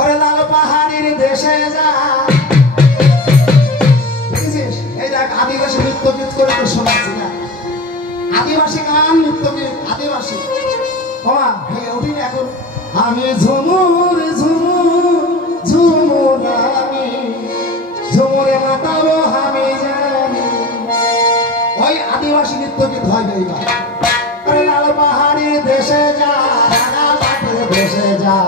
ওরে লাল পাহাড়ির দেশে যা বুঝেছিস এই দেখ আদিবাসী নৃত্য গীত করে তো শোনাচ্ছি না আদিবাসী গান নৃত্য গীত আদিবাসী বাবা হয়ে উঠিনি এখন আমি ঝুমুর ঝুমুর ঝুমুর আমি ঝুমুরে মাতাবো আমি জানি ওই আদিবাসী নৃত্য গীত হয় এইবার ওরে লাল পাহাড়ির দেশে যা রাঙা মাটির দেশে যা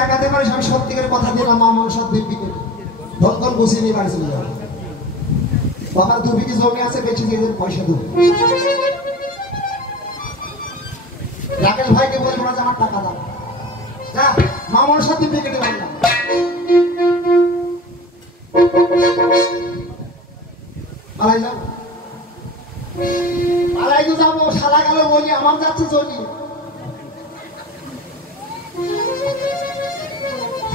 দেখাতে পারিস আমি সত্যিকার কথা দিলাম আমার সব দিব্যি করে ধন বসিয়ে নিয়ে বাড়ি চলে যাবো বাবার 2 বিঘি জমি আছে বেশি দিয়ে পয়সা দেবো রাকেশ ভাইকে বলবো না যে আমার টাকা দাও যা মামার সাথে দিব্যি কেটে বললাম পালাই যাও পালাই তো যাবো সারা গেল বলি আমার যাচ্ছে জমি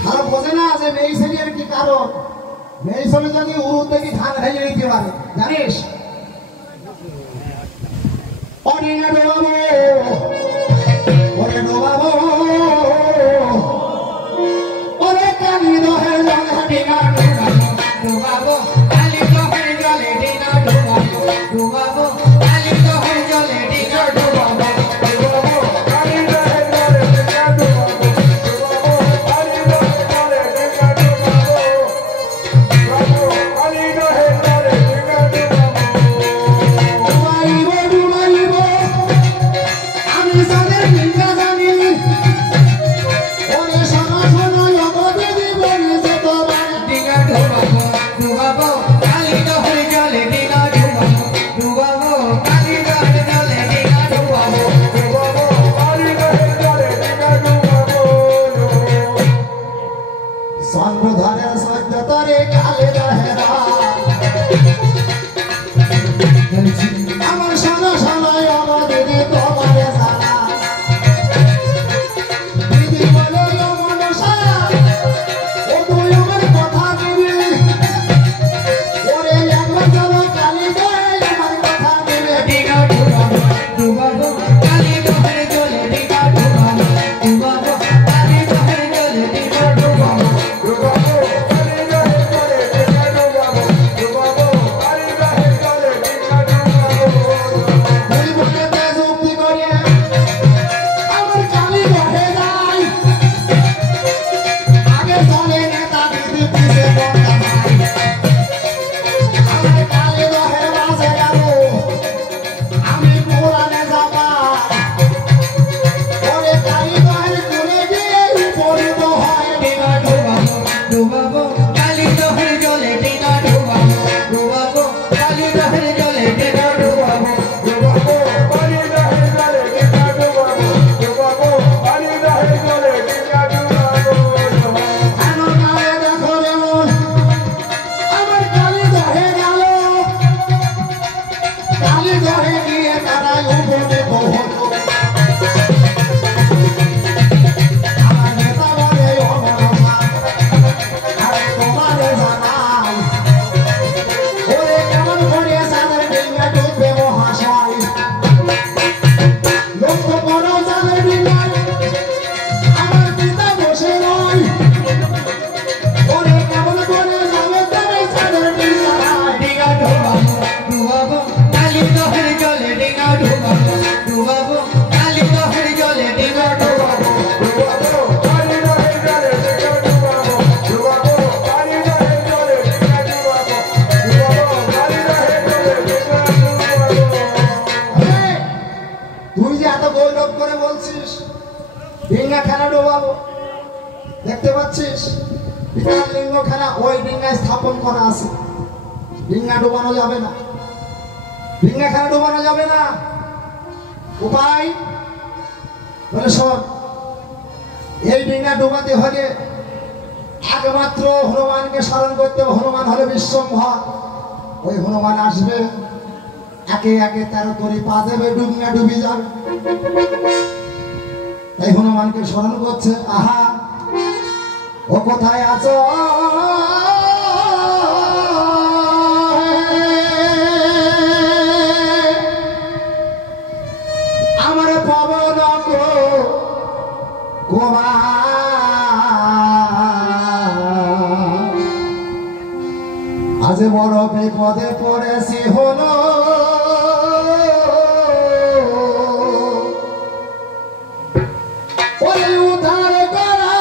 আর বোঝে না যে মেয়ে ছেলের কি কারণ মেয়ে ছেলে যদি উড়ুর থেকে ধান ভেঙে নিতে পারে জানিস ওরে ডোবাবো ওরে ডোবাবো ওরে কালি দহে জলে ডিঙা ডোবাবো কালি দহে জলে ডিঙা ডোবাবো ডোবাবো কালি দহে জলে ডিঙা ডোবাবো বিরাট লিঙ্গখানা ওই ডিঙ্গায় স্থাপন করা আছে। ডিঙ্গা ডুবানো যাবে না, ডিঙ্গাখানা ডুবানো যাবে না। উপায় বলে শোন, এই ডিঙ্গা ডুবাতে হলে একমাত্র হনুমানকে স্মরণ করতে হবে। হনুমান হলো বিশ্বম্ভর। ওই হনুমান আসবে, একে একে 13 তরি পা দেবে, ডুঙ্গা ডুবি যাবে। তাই হনুমানকে স্মরণ করছে। আহা ও কোথায় আছো, আমার পবন আজ বড় বিপদে পড়েছি হলো, উদ্ধার করা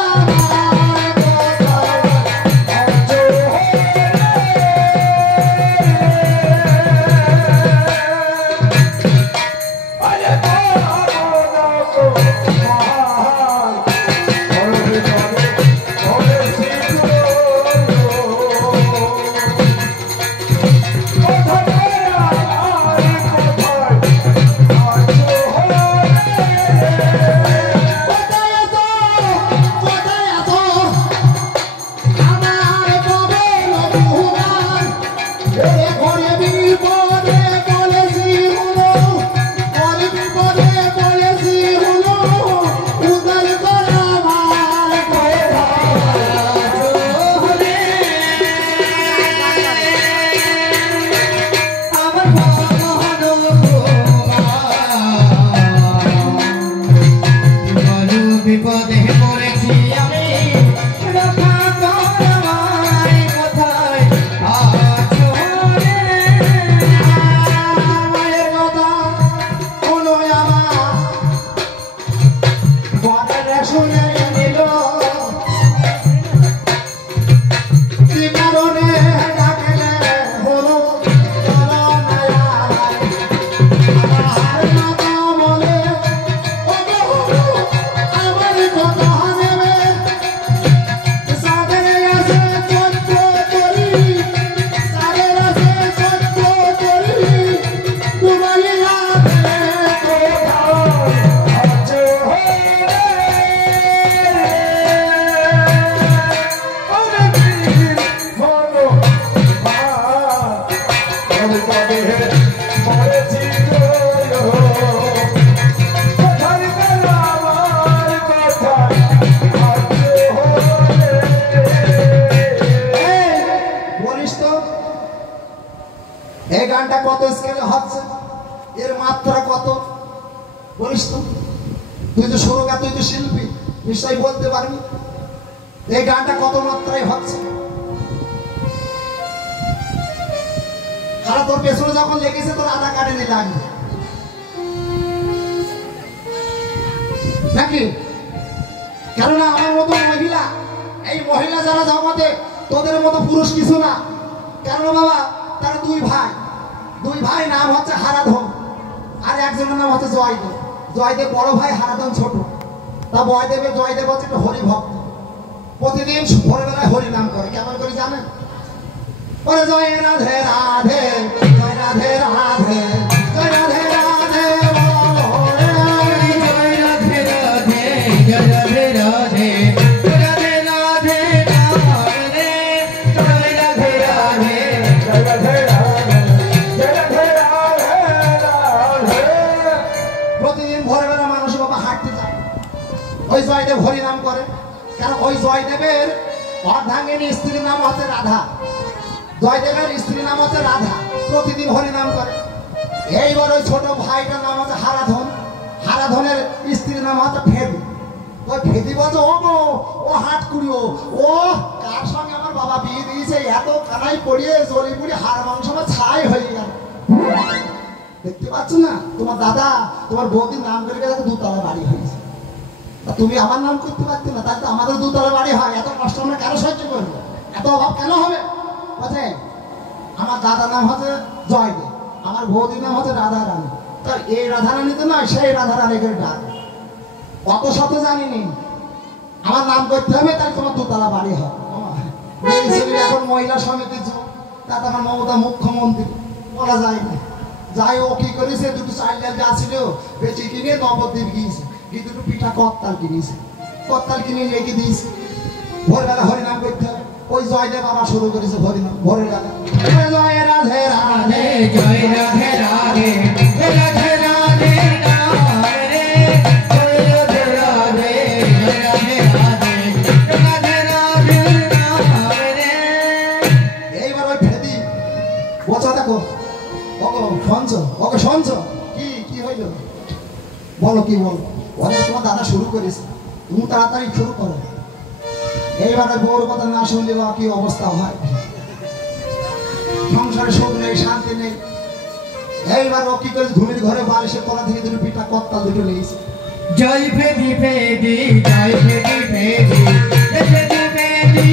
এই গানটা কত স্কেলে হচ্ছে, এর মাত্রা কত বলিস তো? তুই তো সুরকার, তুই তো শিল্পী, নিশ্চয়ই বলতে পারবি এই গানটা কত মাত্রায় হচ্ছে। আর তোর পেছনে যখন লেগেছে তোর আধা কাটেনি লাগবে নাকি? কেননা আমার মতো মহিলা, এই মহিলা যারা জগতে তোদের মতো পুরুষ কিছু না। কেন বাবা, তার দুই ভাই নাম হচ্ছে হারাধন, আর একজনের নাম হচ্ছে জয়দেব। জয়দেব বড় ভাই, হারাধন ছোট। তা জয়দেব হচ্ছে একটা হরিভক্ত। প্রতিদিন ভোরবেলায় হরি নাম করে। কেমন করে জানেন? বলে জয় রাধে রাধে, জয় রাধে রাধে, জয় রাধে রাধে, জয় রাধে রাধে, জয় রাধে রাধে, জয় রাধে রাধে, জয় রাধে রাধে, জয় রাধে রাধে, জয় রাধে রাধে। প্রতিদিন ভোরবেলা মানুষ বাবা হাঁটতে যায়, ওই জয়দেব হরি নাম করে। কারণ ওই জয়দেবের অর্ধাঙ্গিনী স্ত্রীর নাম হচ্ছে রাধা। জয়দেবের স্ত্রীর নাম হচ্ছে রাধা, প্রতিদিন হরি নাম করে। এইবার ওই ছোট ভাইটার নাম হচ্ছে হারাধন, হারাধনের স্ত্রীর নাম হচ্ছে ফেদি। ওই ফেদি বলছে ও গো, ও হাট কুড়িও, ও কার সঙ্গে আমার বাবা বিয়ে দিয়েছে, এত কানাই পড়িয়ে জড়ি পুড়ি হাড় মাংস আমার ছাই হয়ে গেল। দেখতে পাচ্ছ না, তোমার দাদা তোমার বৌদির নাম করে গেলে দুতলা বাড়ি হয়েছে, তুমি আমার নাম করতে পারতে না, তাই তো আমাদের দুতলা বাড়ি হয়। এত কষ্ট আমরা কেন সহ্য করবো? এত অভাব কেন হবে? আমার দাদার নাম হচ্ছে জয়দেব, আমার বৌদির নাম হচ্ছে রাধা রানী। তার এই রাধা রানী তো নয়, সেই রাধা রানীকে ডাক। অত শত জানিনি, আমার নাম করতে হবে, তাই তোমার দুতলা বাড়ি হয়। মহিলা সমিতির দাদা আমার মমতা মুখ্যমন্ত্রী বলা যায় না। যাই ও কি করেছে, দুটো চাল ডাল যা ছিল বেঁচে কিনে নবদ্বীপ গিয়েছে, গিয়ে দুটো পিঠা কত্তাল কিনেছে, কত্তাল কিনে রেখে দিয়েছে। ভোরবেলা হরিনাম করতে হবে, ওই জয়দেব বাবা শুরু করেছে হরিনাম ভোরের বেলা। জয় রাধে রাধে, জয় রাধে রাধে, রাধে রাধে বলো কি বল, তোমার দাদা শুরু করেছে, তুমি তাড়াতাড়ি শুরু করো। এইবারে বউর কথা না শুনলে বা কি অবস্থা হয়, সংসারে সুখ নেই, শান্তি নেই। এইবার ও কি করে ঘুমির ঘরে বালিশের তলা থেকে দুটো পিঠা কত্তাল দুটো নিয়েছে। জয় ফেদি ফেদি, জয় ফেদি ফেদি, ফেদি ফেদি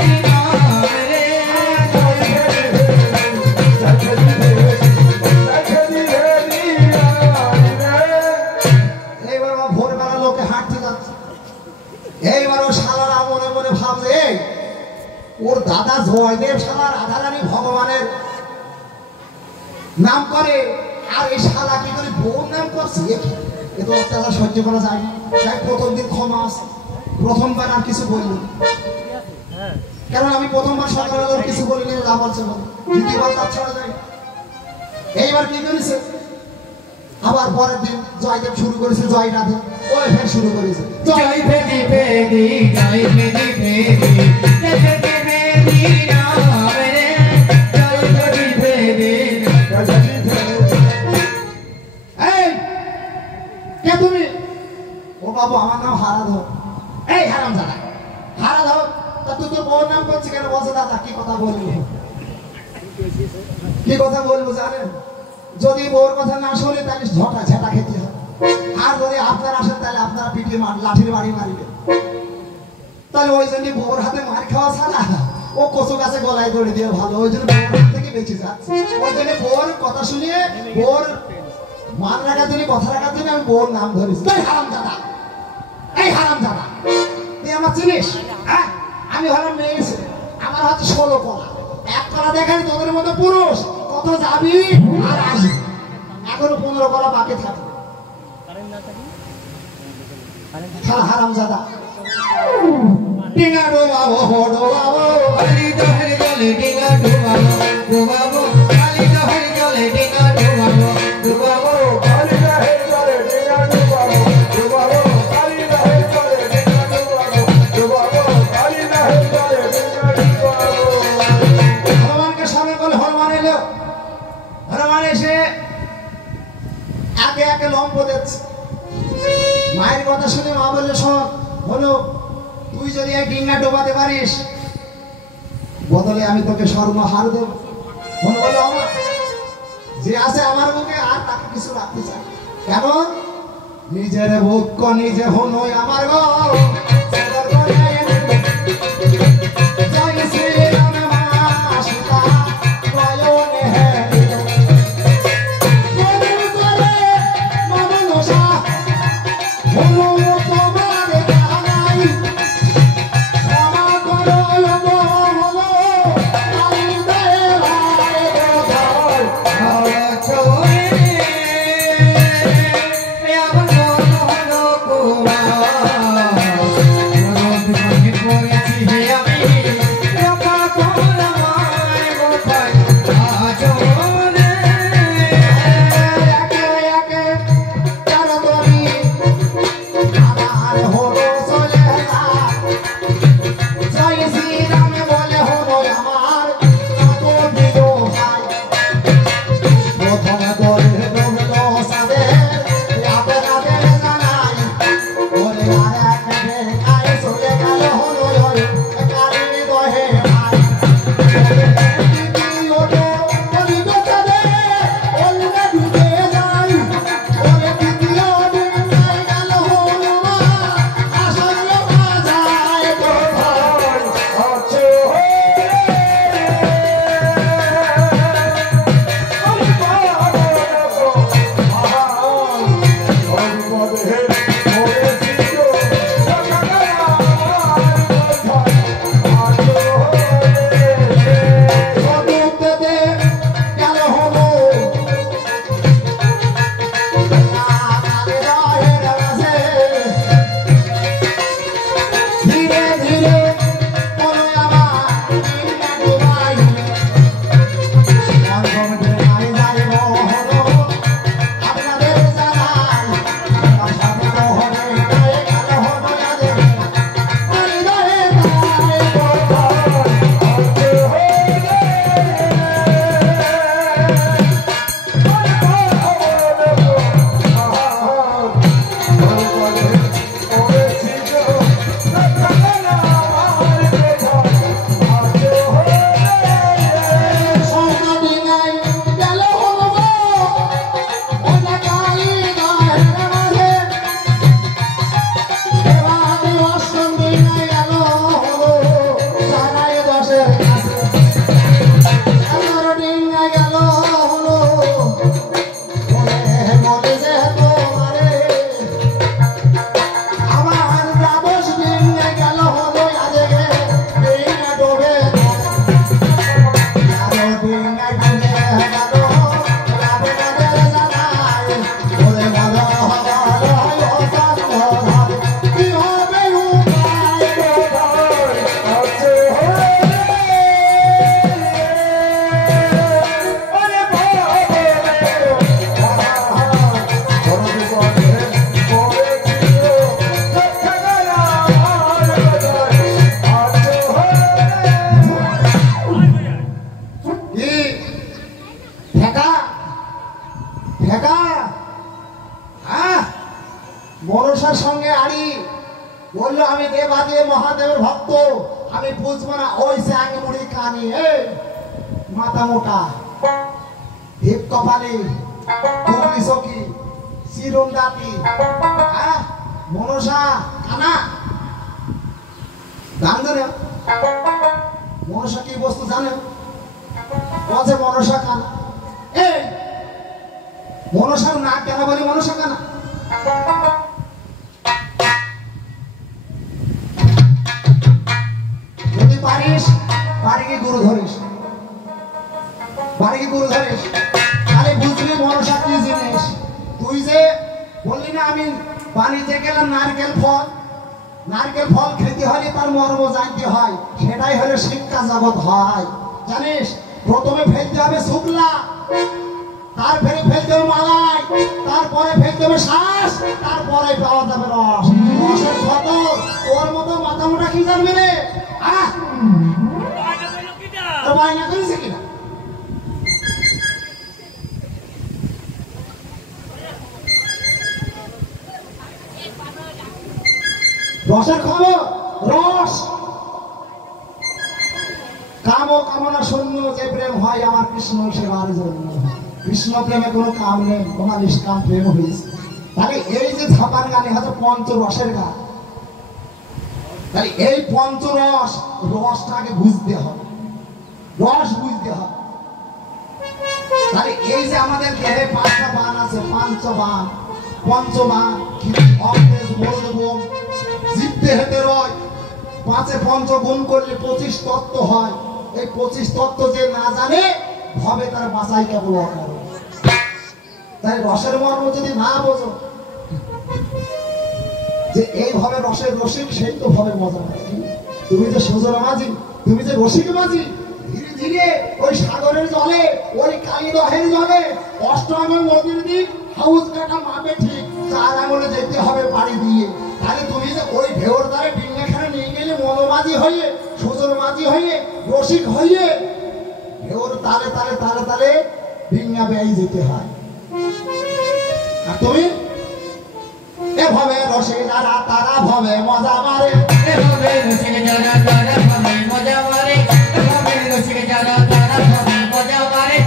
ওর দাদা জয়দেব শালা রাধারানী ভগবানের নাম করে, আর এই শালা কি করে বউর নাম করছে। এ তো অত্যাচার সহ্য করা যায় না। তাই প্রথম দিন ক্ষমা আছে, প্রথমবার আর কিছু বলল, কারণ আমি প্রথমবার সকালে কিছু বলিনি, যা বলছে বল, দ্বিতীয়বার তার ছাড়া যায়। এইবার কি করেছে, আবার পরের দিন জয়দেব শুরু করেছে, জয় রাধে, ওই ফের শুরু করেছে জয় ফেদি ফেদি, জয় ফেদি ফেদি, তুমি ও বাবু আমার নাম হারাধর। এই হারাম দাদা, হারাধর, তা তুই তোর বউর নাম করছিস কেন? বলছে দাদা কি কথা বলবো, কি কথা বলবো জানেন, যদি বউর কথা না শুনে তাহলে ঝটা ঝেটা খেতে হয়, আর যদি আপনারা আসেন তাহলে আপনারা পিঠে লাঠির বাড়ি মারিবেন। তাহলে ওই জন্য বউর হাতে মার খাওয়া ছাড়া ও কচু গাছে গলায় দড়ি দিয়ে ভালো, ওই জন্য বউর হাত থেকে বেঁচে যাচ্ছে। ওই জন্য বউর কথা শুনিয়ে, বউর মান রাখার জন্য, কথা রাখার জন্য আমি বউর নাম ধরেছি। এই হারাম দাদা, এই হারাম দাদা, তুই আমার চিনিস? হ্যাঁ, আমি হলাম মেয়ে, আমার হচ্ছে 16 কলা, এক কলা দেখাই তোদের মতো পুরুষ কত যাবি আর আসবি, এখনো 15 কলা বাকি থাকবে। হারাম দাদা ডিঙা ডোবাবো ডোবাবো, কালি দহের জলে ডিঙা ডোবাবো ডোবাবো, কালি দহের জলে ডিঙা ডোবাবো ডোবাবো, কালি দহের জলে ডিঙা ডোবাবো ডোবাবো, কালি দহের জলে ডিঙা ডোবাবো ডোবাবো, কালি দহের জলে ডিঙা ডোবাবো। হনুমানকে সামনে বলে হনুমান এলো। হনুমান এসে একে একে লম্ব দিচ্ছে। মায়ের কথা শুনে মা বললো, শোন হলো, তুই যদি এক ডিঙ্গা ডোবাতে পারিস বদলে আমি তোকে স্বর্ণহার দেব। মনে বললো আমার যে আছে আমার বুকে আর তাকে কিছু রাখতে চাই, কেন নিজের বুক নিজে হনই আমার গো। কানি, এই মাথা মোটা, হিপ কপালি, কুবলি চকি, চিরুন দাঁতি, মনসা কানা। জানেন মনসা কি বস্তু জানেন? বলছে মনসা কানা। এই মনসার নাক কেন বলি মনসা কানা? যদি পারিস বাড়ি গিয়ে গুরু ধরিস, বাড়ি গিয়ে গুরু ধরিস, তাহলে বুঝলি মনসা কি জিনিস। তুই যে বললি না আমি বাড়িতে গেলাম নারকেল ফল, নারকেল ফল খেতে হলে তার মর্ম জানতে হয়, সেটাই হলো শিক্ষা জগৎ হয়। জানিস প্রথমে ফেলতে হবে শুকলা, তারপরে ফেলতে হবে মালাই, তারপরে ফেলতে হবে শ্বাস, তারপরে পাওয়া যাবে রস। রসের কত ওর মতো মাথা মোটা কি জানবে রে? বায়না করেছে কিনা? রসের খবর রস। কাম ও কামনা শূন্য যে প্রেম হয় আমার কৃষ্ণ সেবার জন্য। কৃষ্ণ প্রেমে কোনো কাম নেই, তোমার নিষ্কাম প্রেম হয়েছে। তাহলে এই যে ঝাপান গানে হচ্ছে পঞ্চরসের গান, তাহলে এই পঞ্চরস, রসটাকে বুঝতে হবে, রস বুঝতে হবে। তাহলে এই যে আমাদের দেহে পাঁচটা বান আছে, পাঞ্চবান, পঞ্চবান, অগ্নেশ, বলদেবম, জিততে হেঁটে রয়, পাঁচে পঞ্চগুণ করলে 25 তত্ত্ব হয়। এই 25 তত্ত্ব যে না জানে ভবে তার বাঁচাই কেবল অকার। তাই রসের মর্ম যদি না বোঝো যে এইভাবে রসের রসিক, সেই তো ভাবে মজা পায়। তুমি যে সুজর মাঝি, তুমি যে রসিক মাঝি, ধীরে ধীরে ওই সাগরের জলে, ওই কালীদহের জলে, অষ্টআঙুল নদীর দিক হাউস কাটা মাপে ঠিক 4 আঙুলে যেতে হবে পাড়ি দিয়ে। তাহলে তুমি যে ওই ঢেউর দ্বারে ডিঙ্গাখানে নিয়ে গেলে মনোমাঝি হয়ে, সুজর মাঝি হয়ে, রসিক হয়ে, ঢেউর তালে তালে তালে তালে ডিঙ্গা বেয়ে যেতে হয়। আর তুমি এভাবে রসিক যারা তারা ভাবে মজা মারে, এভাবে রসিক যারা তারা ভাবে মজা মারে, এভাবে রসিক যারা তারা ভাবে মজা মারে,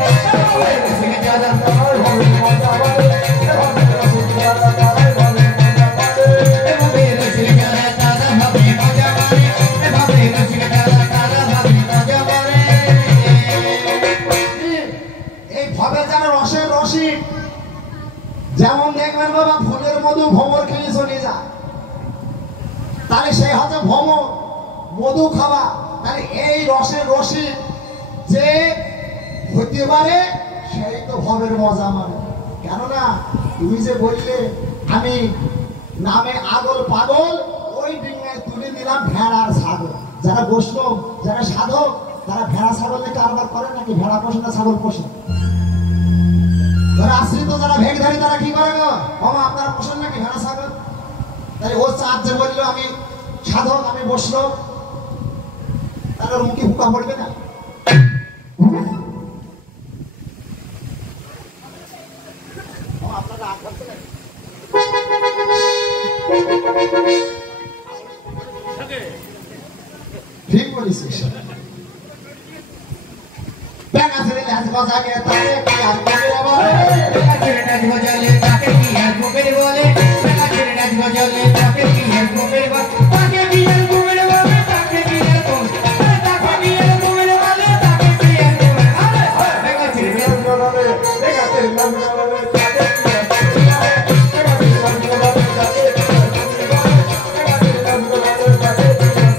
এভাবে রসিক যারা তারা ভাবে মজা মারে, এভাবে রসিক যারা তারা ভাবে মজা মারে, এভাবে রসিক যারা তারা ভাবে মজা মারে, এভাবে রসিক যারা তারা ভাবে মজা মারে। এই ভাবে যারা রসের রসিক, যেমন দেখবেন বাবা ফুলের মধু ভ্রমর খেয়ে চলে যায়, তাহলে সেই হচ্ছে ভ্রমর, মধু খাওয়া। তাহলে এই রসের রসিক যে হতে পারে সেই তো ভবের মজা মারে। কেননা তুমি যে বললে আমি নামে আগল পাগল, ওই ডিঙ্গায় তুলে দিলাম ভেড়ার ছাগল। যারা বৈষ্ণব, যারা সাধক, তারা ভেড়া ছাগল নিয়ে কারবার করে নাকি ভেড়া পোষে না ছাগল পোষে? যারা আশ্রিত, যারা ভেগধারী, তারা কি করে গো? বাবা আপনারা পোষেন নাকি ভেড়া ছাগল? তাই ও চাঁদ যে বললো আমি সাধক, আমি বৈষ্ণব, তার ওর মুখে হুকা পড়বে না? আপনারা ঠিক বলেছিস। টাকা ছেড়ে ল্যাস বাজাকে তাকে কি আর করে বলে, টাকা ছেড়ে নাচ বাজালে তাকে কি আর করে বলে, টাকা ছেড়ে নাচ বাজালে তাকে কি আর করে বলে, তাকে কি আর করে বলে, তাকে কি আর করে, তাকে কি আর করে বলে, তাকে কি আর করে বলে, টাকা ছেড়ে নাচ বাজালে, টাকা ছেড়ে নাচ বাজালে তাকে কি আর করে বলে, টাকা ছেড়ে নাচ বাজালে তাকে কি আর করে বলে, টাকা ছেড়ে নাচ বাজালে তাকে কি আর করে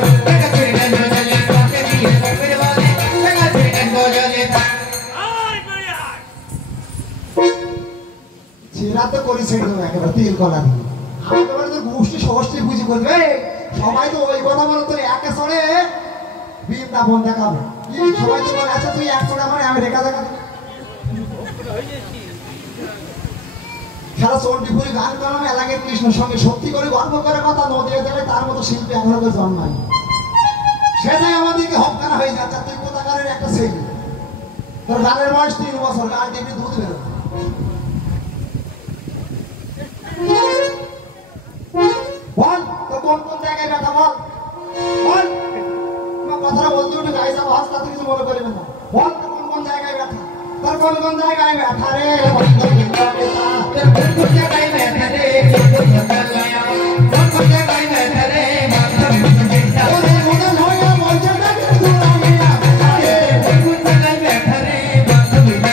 বলে, টাকা ছেড়ে নাচ বাজালে তাকে কি আর করে বলে, টাকা ছেড়ে নাচ বাজালে। সেরা তো করেছে একেবারে তিল কলা দিয়ে। আমাদের বাড়ি তো গোষ্ঠী ষষ্ঠী বুঝি বলবে, সবাই তো ওই কথা বলো, তোর একে চড়ে বৃন্দাবন দেখাবে। সবাই তো বলে আচ্ছা তুই এক চড়ে আমার আমি রেখা দেখাবো। খেলা চণ্ডীপুরি গান করলাম এলাকার কৃষ্ণের সঙ্গে, সত্যি করে গর্ব করে কথা নদীয়ে দেবে, তার মতো শিল্পী এখনো কেউ জন্মায়। সেটাই আমাদেরকে হকানা হয়ে যাচ্ছে। তুই কোথাকারের একটা ছেলে, তোর গানের বয়স 3 বছর, গান টিপি দুধ বেরো। বল তো কোন কোন জায়গায় ব্যথা বল, বল। তোমার কথাটা বলতে উঠে গায়ে যাবো হাসপাতাল কিছু মনে করবেন না বল কোন কোন জায়গায় ব্যথা তোর কোন কোন জায়গায় ব্যথা রে কোন জায়গায় ব্যথা রে কোন জায়গায় ব্যথা রে মাথা ব্যথা ওরে মনে হয় বলছে না কিছু আমি না ব্যথা রে কোন জায়গায় ব্যথা রে মাথা ব্যথা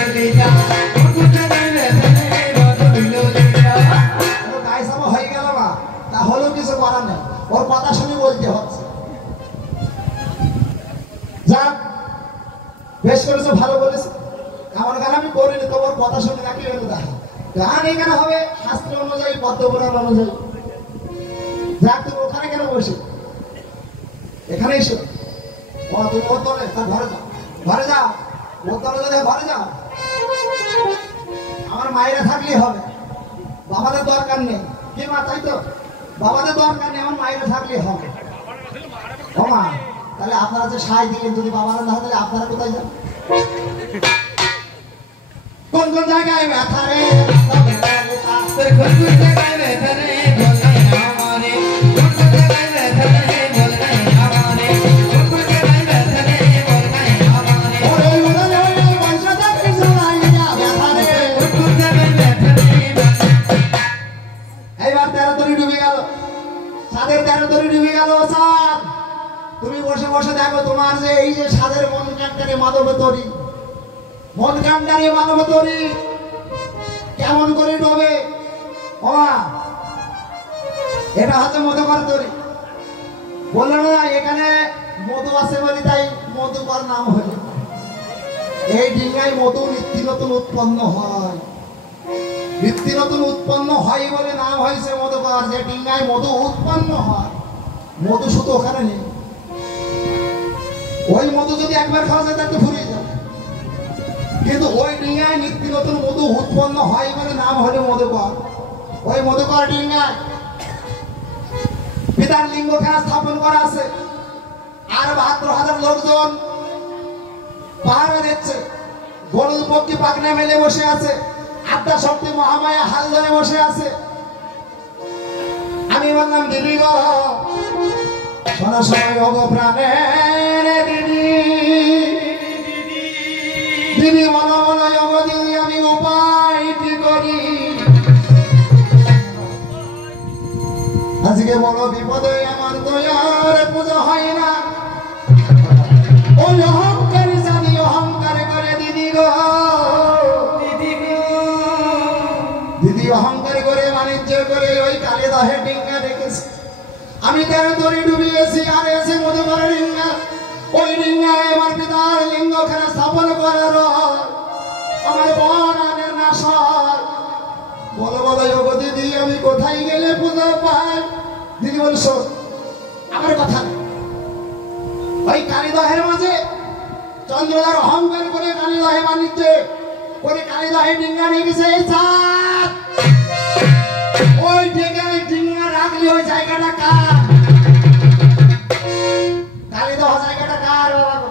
কোন জায়গায় ব্যথা রে মাথা ব্যথা ওর গায়ে যাবো হয়ে গেল না তাহলেও কিছু করার নেই ওর কথা শুনে বলতে হচ্ছে যাক বেশ করেছো ভালো বলেছো আমার গান আমি করিনি তোমার কথা শুনে নাকি হলো দেখা গান এখানে হবে শাস্ত্র অনুযায়ী পদ্মপুরাণ অনুযায়ী যাক তুমি ওখানে কেন বসে এখানে এসো ও তুমি ওর তলে তার ঘরে যাও ওর তলে যদি ঘরে যাও আমার মায়েরা থাকলেই হবে বাবাদের দরকার নেই কি মা তাই তো বাবাদের দরকার নেই আমার মায়েরা থাকলেই হবে ও মা তাহলে আপনারা যে সাহায্য দিলেন যদি বাবারা না হয় তাহলে আপনারা কোথায় যান কোন কোন জায়গায় ব্যথা রে কোন জায়গায় ব্যথা রে বল না আমারে কোন জায়গায় ব্যথা রে বল না আমারে কোন জায়গায় ব্যথা রে বল না আমারে ওরে ওরে ওরে বংশধর কিছু নাই না ব্যথা রে কোন জায়গায় ব্যথা রে এইবার 13 তরি ডুবে গেল সাদের 13 তরি ডুবে গেল সাদ তুমি বসে বসে দেখো তোমার যে এই যে সাদের মন কান্ডারে মাধব তরি মন কান্ডারে মাধব তরি কেমন করে ডোবে ও এটা হচ্ছে মধুকর তরি বললো না এখানে মধু আছে বলে তাই মধুকর নাম হলো এই ডিঙ্গায় মধু নিত্য নতুন উৎপন্ন হয় নিত্য নতুন উৎপন্ন হয় বলে নাম হয়েছে মধুকর যে ডিঙ্গায় মধু উৎপন্ন হয় মধু শুধু ওখানে নেই ওই মধু যদি একবার খাওয়া যায় তাকে ফুরিয়ে যাবে কিন্তু ওই ডিঙ্গায় নিত্য নতুন মধু উৎপন্ন হয় বলে নাম হলো মধুকর ওই মধুকর ডিঙ্গায় পিতার লিঙ্গখানা স্থাপন করা আছে আর ৭২,০০০ লোকজন পাহারা দিচ্ছে গরুর পক্ষী পাখনা মেলে বসে আছে আদ্যা শক্তি মহামায়া হাল ধরে বসে আছে আমি বললাম দিদি গো শোনো সময় অগ প্রাণের দিদি দিদি বলো বলো অগ দিদি আমি উপায় কি করি আজকে বড় বিপদে আমার দয়ার পূজা হয় না ওই অহংকার জানি অহংকার করে দিদি গো দিদি অহংকার করে বাণিজ্য করে ওই কালে দহে ডিঙ্গা রেখেছে আমি 13 তরি ডুবিয়েছি আর এসে মধুকর ডিঙ্গা ওই ডিঙ্গায় আমার পিতার লিঙ্গখানা স্থাপন করার আমার বন আনের নাশর বলো বলো যোগ দিদি আমি কোথায় গেলে পূজা পাই দিদি বলছো আমার কথা ওই কালীদহের মাঝে চন্দ্রদার অহংকার করে কালীদহে বাণিজ্য করে কালীদহে ডিঙ্গা নিয়ে গেছে এই চাঁদ ওই জায়গায় ডিঙ্গা রাখলে ওই জায়গাটা কার কালীদহ জায়গাটা কার বাবা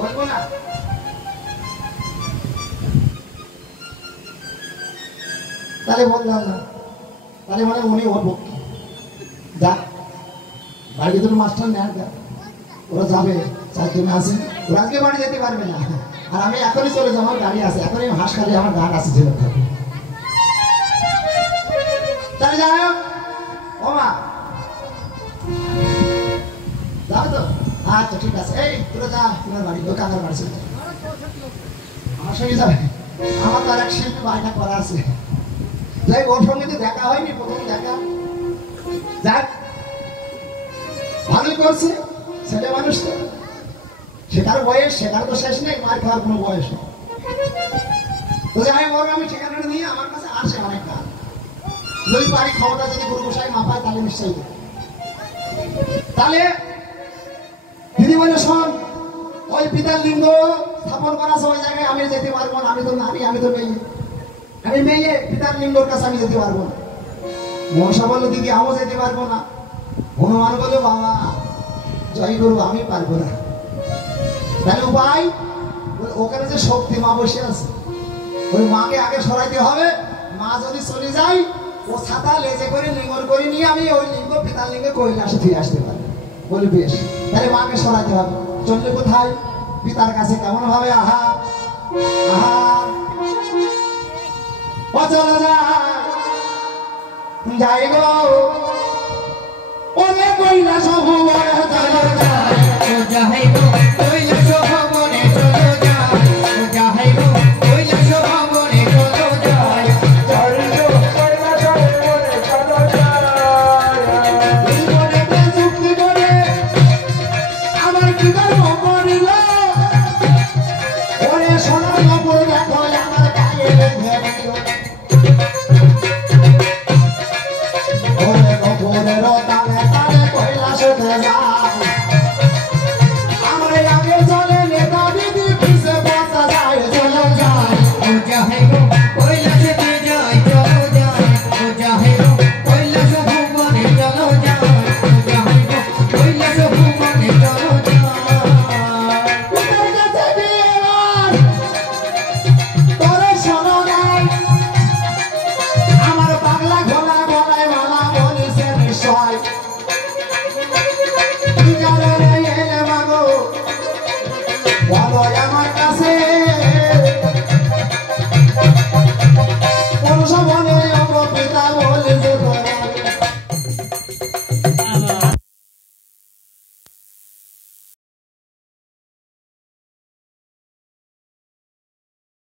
বলবো না তাহলে বললাম না তাহলে মানে উনি ওর পক্ষে যাক বাড়ি দুটো মাস্টার নেয় ওরা যাবে চারজনে আসে ওরা আজকে বাড়ি যেতে পারবে না আর আমি এখনই চলে যাবো আমার গাড়ি আছে এখনই হাসখালি আমার গান আছে ঝেলে থাকবে তাহলে যাই হোক ও মা যাবে তো আচ্ছা ঠিক আছে এই তোরা যা তোমার বাড়ি ওই কাকার বাড়ি চলে আমার সঙ্গে যাবে আমার তো আর এক শিল্পী বাড়িটা করা আছে যাই ওর সঙ্গে তো দেখা হয়নি প্রথম দেখা যাক ভালোই করছে ছেলে মানুষ তো শেখার বয়স শেখার তো শেষ নেই মার খাওয়ার কোনো বয়স নেই তো যাই ওর আমি ঠিকানাটা নিয়ে আমার কাছে আসে অনেক কাজ যদি পারি ক্ষমতা যদি গুরু গোসাই না পায় তাহলে নিশ্চয়ই দেবে তাহলে দিদি বলে শোন ওই পিতার লিঙ্গ স্থাপন করা আছে ওই জায়গায় আমি যেতে পারবো না আমি তো নারী আমি তো মেয়ে আমি মেয়ে পিতার লিঙ্গর কাছে আমি যেতে পারবো না মনসা বললো দিদি আমিও যেতে পারবো না হনুমান বললো বাবা জয় গুরু আমি পারবো না তাহলে উপায় ওখানে যে শক্তি মা বসে আছে ওই মাকে আগে সরাইতে হবে মা যদি চলে যায় ও ছাতা লেজে করে লিঙ্গর করে নিয়ে আমি ওই লিঙ্গ পিতার লিঙ্গে কৈলাসে ফিরে আসতে পারি বলি বেশ, তাহলে মাকে সরাইতে হবে। চললে কোথায়? পিতার কাছে। কেমন ভাবে? আহা আহা ও চলে যাই গো ওরে কইলা সব বলে চলে যায়। ও যাইবো কৈলাস ভবনে চলো যায়, ও যাইবো কৈলাস ভবনে চলো যায়, যাইবো কৈলাস ভবনে চলো যায়। এই বলে চুক্তি করে আমার কি করবো?